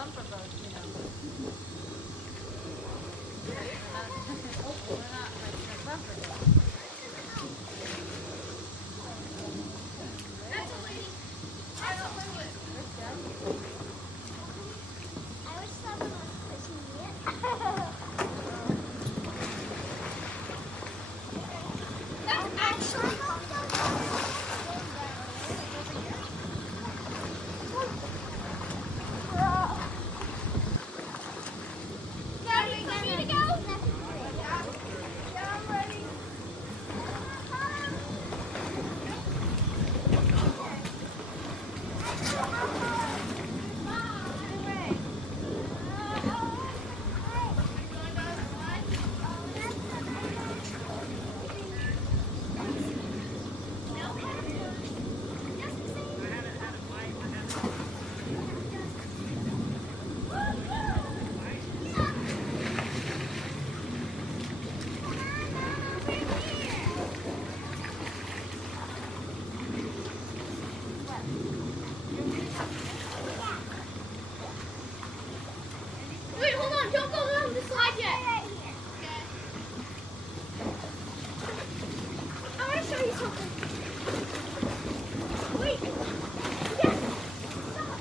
bumper boats, you know. We're not like the bumper boats. Wait, hold on. Don't go on the slide yet. I want to show you something. Wait. Yes. Stop.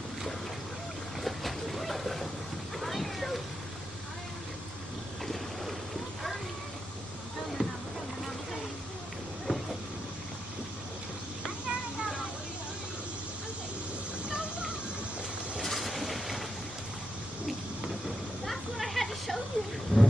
That's what I had to show you.